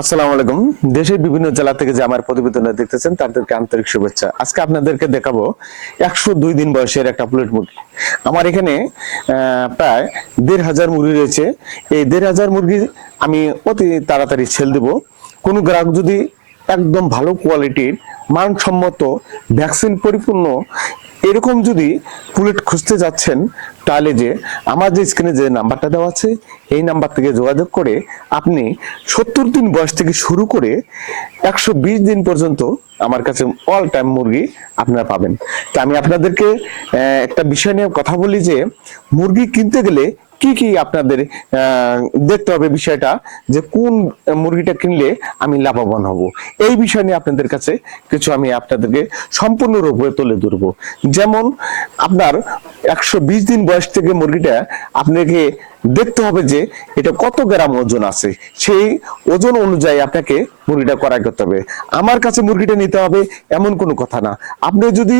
আসসালামু আলাইকুম। দেশের বিভিন্ন জেলা থেকে যে আমার প্রতিবেদন দেখতেছেন তাদেরকে আন্তরিক শুভেচ্ছা। আজকে আপনাদেরকে দেখাবো 102 দিন বয়সের একটা পুলেট মুরগি। আমার এখানে প্রায় 1,500 মুরগি রয়েছে। এই 1,500 মুরগি আমি অতি তাড়াতাড়ি ছেড়ে দেবো। কোনো গ্রাহক যদি একদম ভালো কোয়ালিটির মানসম্মত ভ্যাকসিন পরিপূর্ণ এরকম যদি পুলেট খুঁজতে যাচ্ছেন, তাহলে যে আমার যে স্ক্রিনে যে নাম্বারটা দেওয়া আছে এই নাম্বার থেকে যোগাযোগ করে আপনি 70 দিন বয়স থেকে শুরু করে 120 দিন পর্যন্ত আমার কাছে অল টাইম মুরগি আপনারা পাবেন। তা আমি আপনাদেরকে একটা বিষয় নিয়ে কথা বলি যে মুরগি কিনতে গেলে কি কি আপনাদের দেখতে হবে, বিষয়টা যে কোন মুরগিটা কিনলে আমি লাভবান হব, এই বিষয় নিয়ে আপনাদের কাছে কিছু আমি আপনাদেরকে সম্পূর্ণরূপে তুলে ধরবো। যেমন আপনার 120 দিন বয়স থেকে মুরগিটা আপনাকে দেখতে হবে যে এটা কত গ্রাম ওজন আছে, সেই ওজন অনুযায়ী আপনাকে মুরগিটা ক্রয় করতে হবে। আমার কাছে মুরগিটা নিতে হবে এমন কোনো কথা না। আপনি যদি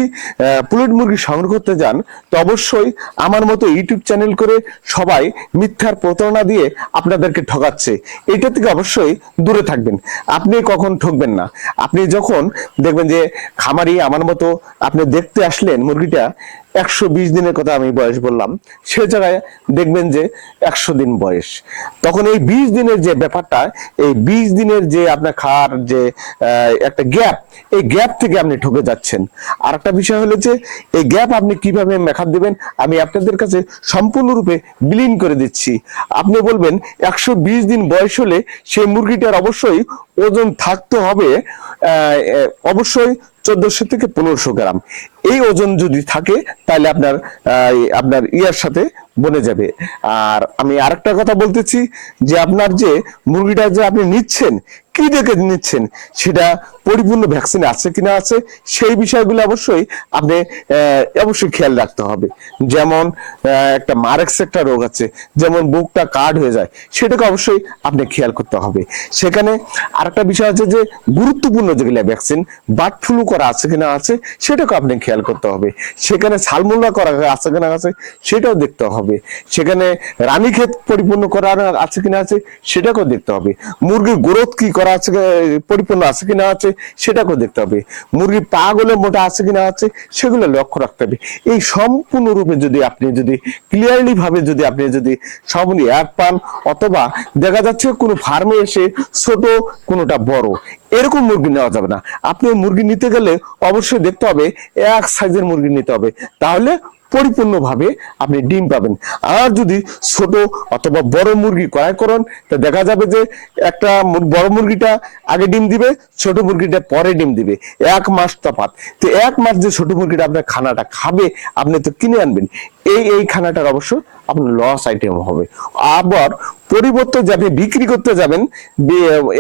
পুলেট মুরগি সংগ্রহ করতে যান তো অবশ্যই আমার মতো ইউটিউব চ্যানেল করে সবাই মিথ্যার প্রতারণা দিয়ে আপনাদেরকে ঠকাচ্ছে, এটা থেকে অবশ্যই দূরে থাকবেন। আপনি কখন ঠকবেন না। আপনি যখন দেখবেন যে খামারি আমার মতো আপনি দেখতে আসলেন মুরগিটা 120 দিনের কথা আমি বয়স বললাম, সে জায়গায় দেখবেন যে 100 দিন বয়স, তখন এই 20 দিনের যে ব্যাপারটা, এই 20 দিনের যে আপনার খাওয়ার যে একটা গ্যাপ, এই গ্যাপ থেকে আপনি ঠকে যাচ্ছেন। আর একটা বিষয় হলো যে এই গ্যাপ আপনি কিভাবে মেকআপ দিবেন আমি আপনাদের কাছে সম্পূর্ণরূপে বিলীন করে দিচ্ছি। আপনি বলবেন 120 দিন বয়স হলে সেই মুরগিটার অবশ্যই ওজন থাকতে হবে অবশ্যই 1400 থেকে 1500 গ্রাম। এই ওজন যদি থাকে তাহলে আপনার ইয়ার সাথে বনে যাবে। আর আমি আরেকটা কথা বলতেছি যে আপনার যে মুরগিটা যে আপনি নিচ্ছেন কি দেখে নিচ্ছেন, সেটা পরিপূর্ণ ভ্যাকসিন আছে কিনা আছে, সেই বিষয়গুলো অবশ্যই আপনি অবশ্যই খেয়াল রাখতে হবে। যেমন একটা মারেক্স একটা রোগ আছে, যেমন বুকটা কার্ড হয়ে যায়, সেটাকে অবশ্যই আপনি খেয়াল করতে হবে। সেখানে আরেকটা বিষয় আছে যে গুরুত্বপূর্ণ যেগুলো ভ্যাকসিন, বার্ড ফ্লু করা আছে কিনা আছে সেটাকে আপনি খেয়াল করতে হবে। সেখানে সালমোনেলা করা আছে কিনা আছে সেটাও দেখতে হবে। সেখানে রানীক্ষেত পরিপূর্ণ করা আছে কিনা আছে সেটাকেও দেখতে হবে। মুরগির গ্রোথ কি করা আছে পরিপূর্ণ আছে কিনা আছে সেটাকেও দেখতে হবে। মুরগির পা গুলো মোটা আছে কিনা আছে সেগুলো লক্ষ্য রাখতে হবে। এই সম্পূর্ণরূপে যদি আপনি যদি ক্লিয়ারলি ভাবে যদি আপনি যদি সবই এক পান, অথবা দেখা যাচ্ছে কোনো ফার্মে এসে ছোট কোনোটা বড় এরকম মুরগি নেওয়া যাবে না। আপনি মুরগি নিতে গেলে অবশ্যই দেখতে হবে এক সাইজের মুরগি নিতে হবে, তাহলে পরিপূর্ণভাবে আপনি ডিম পাবেন। আর যদি ছোট অথবা বড় মুরগি ক্রয় করেন তা দেখা যাবে যে একটা বড় মুরগিটা আগে ডিম দিবে, ছোট মুরগিটা পরে ডিম দিবে, 1 মাস তফাৎ। তো 1 মাস যে ছোট মুরগিটা আপনার খানাটা খাবে আপনি তো কিনে আনবেন, এই খানাটার অবশ্য আপনার লস আইটেম হবে। আবার পরিবর্তে যে আপনি বিক্রি করতে যাবেন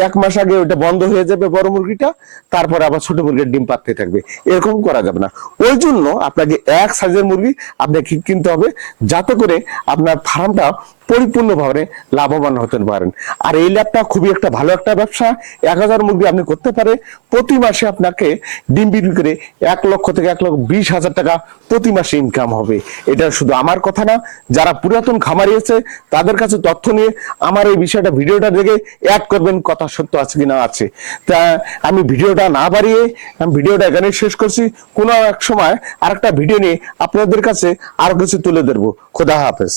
1 মাস আগে ওটা বন্ধ হয়ে যাবে বড় মুরগিটা, তারপরে আবার ছোট মুরগির ডিম পাততে থাকবে, এরকম করা যাবে না। ওই জন্য আপনাকে এক সাইজের মুরগি আপনাকে কিনতে হবে, যাতে করে আপনার ফার্মটা পরিপূর্ণভাবে লাভবান হতে পারেন। আর এই ল্যাবটা খুবই একটা ভালো একটা ব্যবসা। 1000 মুরগি আপনি করতে পারে প্রতি মাসে আপনাকে ডিম বিক্রি করে 1 লক্ষ থেকে 1,20,000 টাকা প্রতি মাসে ইনকাম হবে। এটা শুধু আমার কথা না, যারা পুরাতন খামারি আছে তাদের কাছে তথ্য নিয়ে আমার এই বিষয়টা ভিডিওটা দেখে অ্যাড করবেন, কথা সত্য আছে কিনা আছে। তা আমি ভিডিওটা না বাড়িয়ে আমি ভিডিওটা এখানে শেষ করছি। কোনো এক সময় আরেকটা ভিডিও নিয়ে আপনাদের কাছে আরো কিছু তুলে ধরবো। খোদা হাফেজ।